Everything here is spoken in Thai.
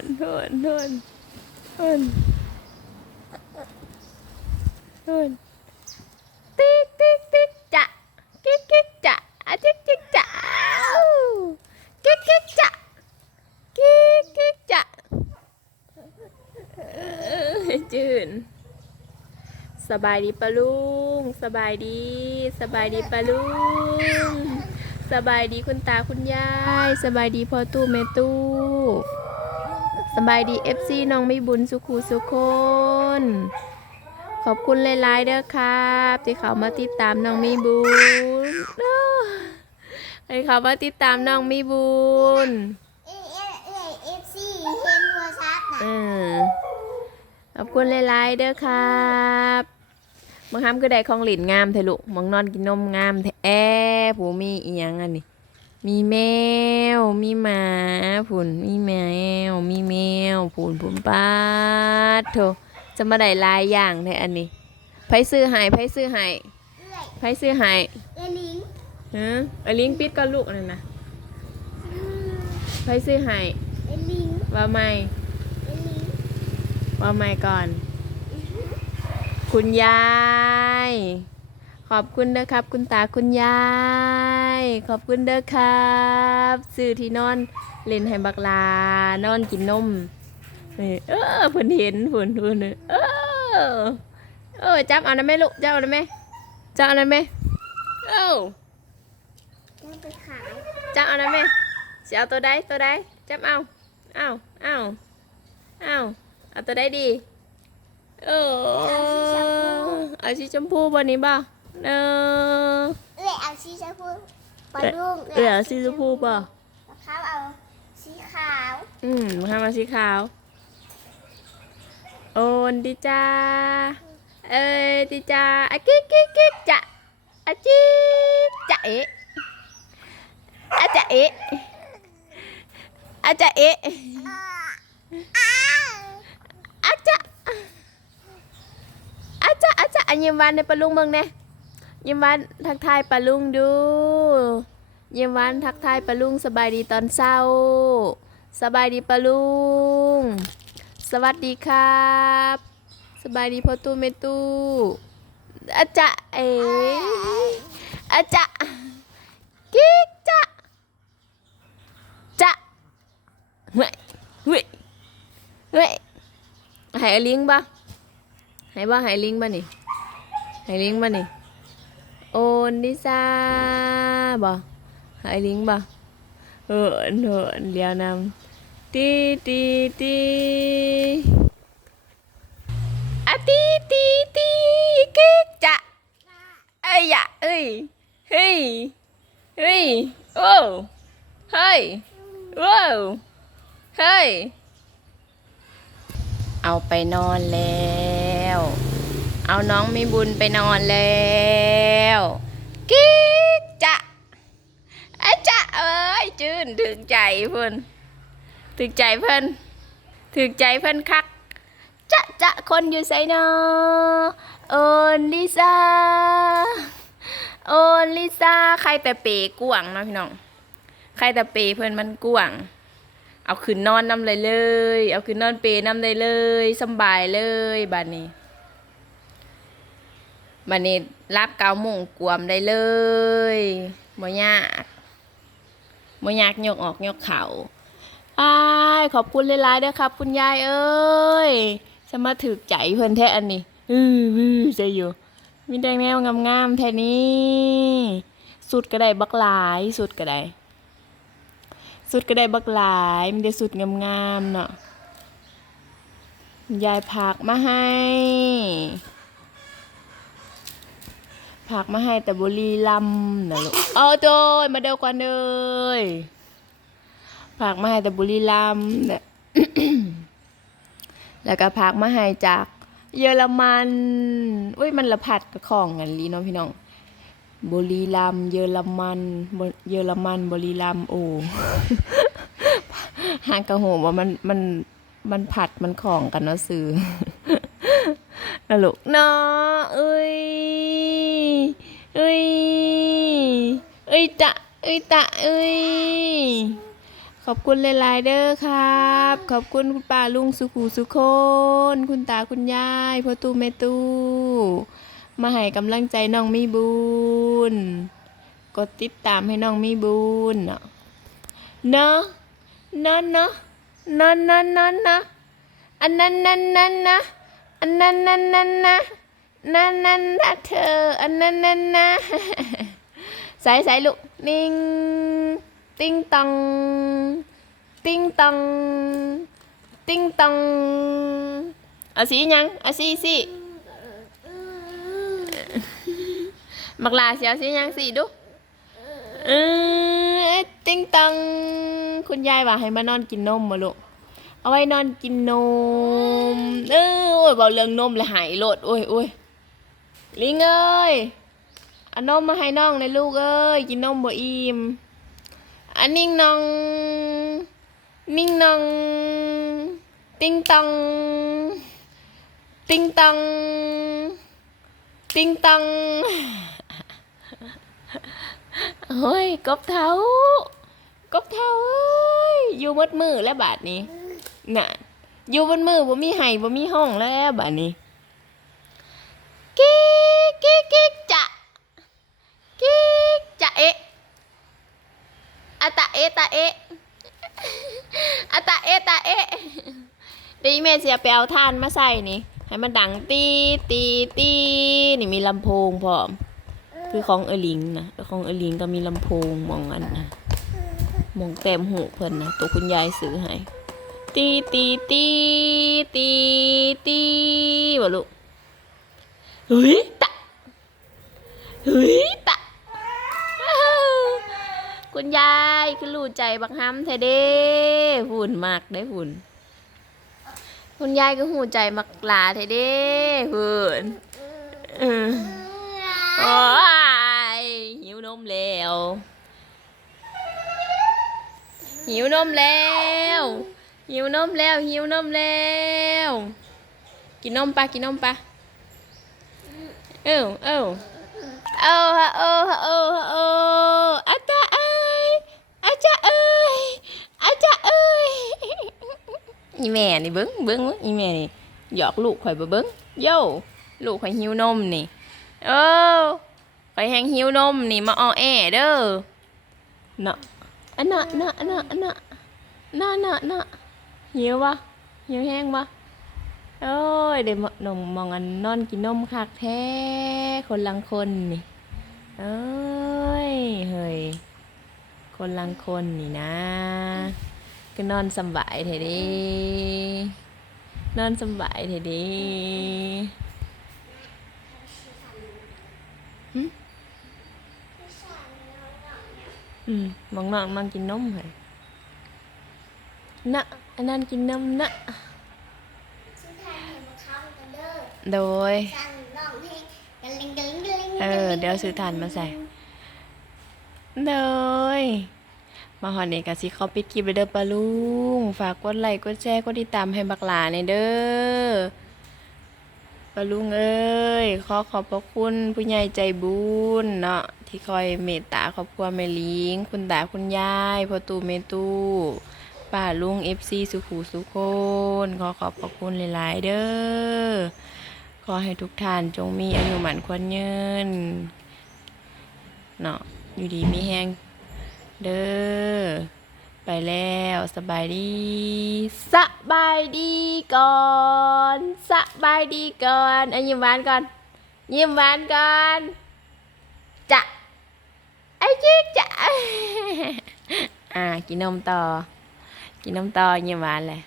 นโทนโทนโทนโทนติ๊กติ๊กติ๊กจะกิ๊กกิ๊กจะอะจิ๊กจิ๊กจะกิ๊กกิ๊กจะกิ๊กกิ๊กจะจืนสบายดีปะลุง สบายดี สบายดีปะลุง สบายดีคุณตาคุณยาย สบายดีพ่อตู้แม่ตู้ สบายดีเอฟซีน้องไม่บุญสุขูสุคนขอบคุณหลายๆเด้อครับ ที่เขามาติดตามน้องมีบุญเด้อให้เขามาติดตามน้องมีบุญเอเอเอฟซีเห็นโทรศัพท์นะขอบคุณหลายๆเด้อครับบางครั้งก็ได้ของหลินงามเถอะลูกมองนอนกินนมงามแท้ผู้มีอีหยังอันนี้ มีแมว มีหมาผุนมีแมว มีแมวผุนผุนป้าดโถจะมาได้หลายอย่างในอันนี้ไผซื้อให้ไผซื้อให้เอื้อยไผซื้อให้เอลิงฮะเอาลิงปิดก็ลูกนั่นนะไผซื้อให้เอลิงว่าไม่เอลิงว่าไม่ก่อน คุณยาย ขอบคุณเด้อครับ คุณตาคุณยาย ขอบคุณเด้อครับซื้อที่นอนเล่นให้บักลานอนกินนมเออเพิ่นเห็นเพิ่นเพิ่นเออเออจับเอานะแม่ลูกจับเอานะแม่จับเอานะแม่เอ้าจะไปขายจับเอานะแม่สิเอาตัวใดตัวใดจับเอาเอาเอาเอาเอาตัวใดดีเออเอาสีชมพูบนนี้บ่ เออเอื้อยเอาสีชมพูปลาดุงเออเอาสีชมพูบ่แล้วเขาเอาสีขาว อืมทำมาสีขาว โอนดีจ้า เอ้ยดีจ้าอะกิ๊กกิ๊กกิ๊กจะอะจิ๊กจะเอะอะจะเอะอะจะเอะอะจะอะจะอะจะอันยิ้มหวานในปลาลุงเมืองเนี่ย ยิ้มหวานทักทายปลาลุงดู ยิ้มหวานทักทายปลาลุงสบายดีตอนเช้า สบายดีปะลุง สวัสดีครับ สบายดีพ่อตู้เมตู้อาจะเอ๋อาจะกิ๊กจะจะเฮ้ยเฮ้ยเฮ้ยให้เอาลิงบ่ให้บ่ให้ลิงบ่นี่ให้ลิงบ่นี่ นดิซาบ่ให้ลิงบ่เหินเหินเรียวนำตีตีตีอะตีตีตีกิ๊กจะเอ้ยยะเอ้ยเฮ้ยเฮ้ยโอ้เฮ้ยโอ้เฮ้ยเอาไปนอนแล้ว เอาน้องมีบุญไปนอนแล้ว อาจะเอ้ยจืนถึงใจเพิ่นถึงใจเพิ่นถึงใจเพิ่นคักจะจะคนอยู่ไสนอโอนลิซาโอนลิซาใครแต่เปกวางเนาะพี่น้องใครแต่เปเพิ่นมันกวางเอาขึ้นนอนน้ำเลยเลย เอาขึ้นนอนเปน้ำเลยเลยสบายเลยบัดนี้บัดนี้รับเกาโมงกวมได้เลยบ่ยาก บ่อยากยกออกยกเขาอ้ายขอบคุณหลายๆเด้อครับ คุณยายเอ้ยจะมาถึกใจเพิ่อนแท้อันนี้อือจะอยู่ มีแต่แนวงามๆแท้นี้สุดก็ได้บักหลายสุดก็ได้สุดก็ได้บักหลายมีแต่สุดงามๆเนาะยายผักมาให้ ผักมาให้แต่บุรีลำนะลูกเอาโดยมาเดียวกันเลยผักมาให้แต่บุรีลำเนี่ยแล้วก็ผักมาให้จากเยอรมันอุ้ยมันละผัดกับของกันลีเนาะพี่น้องบุรีรัมเยอรมันเยอรมันบุรีรัมโอ้ห่างกระโหมว่ามันมันมันผัดมันของกันเนาะซื้อนะลูกเนาะเอ้ย เอ้ย เอ้ยตะเอ้ยตะเอ้ย ขอบคุณหลายๆเด้อครับ ขอบคุณคุณป้าลุงสุขูสุคนคุณตาคุณยายพ่อตู้แม่ตู้ มาให้กำลังใจน้องมีบุญ กดติดตามให้น้องมีบุญเนาะ เนาะเนาะเนาะเนาะเนาะเนาะอันนั้นนั้นนั้นนะอันนั้นนั้นนั้นนะ นั่นนั่นนะเธออันนั้นนั่นนะใส่ใส่ลูกนิ่งติ้งตองติ้งตองติ้งตองเอาสีหยังเอาสีสิมักลาเสียวสีหยังสีดูเออติ้งตองคุณยายว่าให้มานอนกินนมมาลูกเอาไว้นอนกินนม เออโอ้ยเบาเรื่องนมเลยหายโลดโอ้ยโอ้ย ลิงเอ้ยอานมมาให้น้องเลยลูกเอ้ยกินนมบ่อิ่มอันนิ่งนอง นิ่งนอง ติ้งตอง ติ้งตอง ติ้งตองเฮ้ยกบเท้ากบเท้าเอ้ยอยู่มดมือแล้วบาดนี้น่ะอยู่บนมือบ่มีไห้บ่มีห้องแล้วบาดนี้ กิ๊กกิ๊กจะกิ๊กจะเอะอะตะเอะตะเอะอะตะเอะตะเอะเดี๋ยวอีเมเสียไปเอาท่านมาใส่นี่ ให้มันดังตีตีตีนี่มีลำโพงพร้อม คือของเอลิงนะของเอลิงก็มีลำโพงมองอันนะมองเต็มหูเพิ่นนะตัวคุณยายซื้อให้ตีตีตีตีตีบ่ลูกเฮ้ย เฮ้ยตะคุณยายคือรู้ใจบักฮัมแท้เด้หุ่นมากได้หุ่น คุณยายก็หูใจมักหลาแท้เด้หุ่นโอ้ยหิวนมแล้วหิวนมแล้วหิวนมแล้วหิวนมแล้ว กินนมปะกินนมปะเอ้าเอ้า เอาฮะโอ้ฮะโอ้ฮะโอ้อาจารย์เอ้ยอาจารย์เอ้ยอาจารย์เอ้ยอีแม่นี่เบิ้งเบิ้งอีแม่นี่หยอกลูกข่อยบ่เบิ้งโย่ลูกข่อยหิวนมนี่เออข่อยแห้งหิวนมนี่มาอ้อแอเด้อเนาะอันน่ะอันน่ะน่ะอันน่ะน่ะน่ะน่ะหิววะหิวแห้งวะ โอ้ยเดี๋ยวมนมมองอันนอนกินนมคักแท้ คนลังคนนี่เอ้ยเฮ้ยคนลังคนนี่นะ ก็นอนสบายเถอะดินอนสบายเถอะดิหึอืมมองนอนมันกินนมเหรอนะอันนั้นกินนมนะ สุดท้ายให้มาเข้ากันเด้อ โดย สั่งร้องเพลงกะลิงกะลิงกะลิงเออ เดี๋ยวซื้อถ่านมาใส่เลยมาหอนี่กสิเขาปิดคลิปไปเด้อปะลุง ฝากกดไลค์กดแชร์กดติดตามให้บักหลาในอยเด้อปะลุงเอ้ย ขอขอบพระคุณผู้ใหญ่ใจบุญเนาะที่คอยเมตตาครอบครัวแม่ลิง คุณตาคุณยายพ่อตู่แม่ตู้ป้าลุงเอฟซีสุขูสุคนขอขอบพระคุณหลาย ๆ เด้อ ขอให้ทุกท่านจงมีอายุหมันควรยืนเนาะอยู่ดีมีแห้งเด้อไปแล้วสบายดีสบายดีก่อนสบายดีก่อนอันยิ้มหวานก่อน ยิ้มหวานก่อนจะไอ้จิ๊กจะอ่ากินนมต่อกินนมต่อยิ้มหวานเลย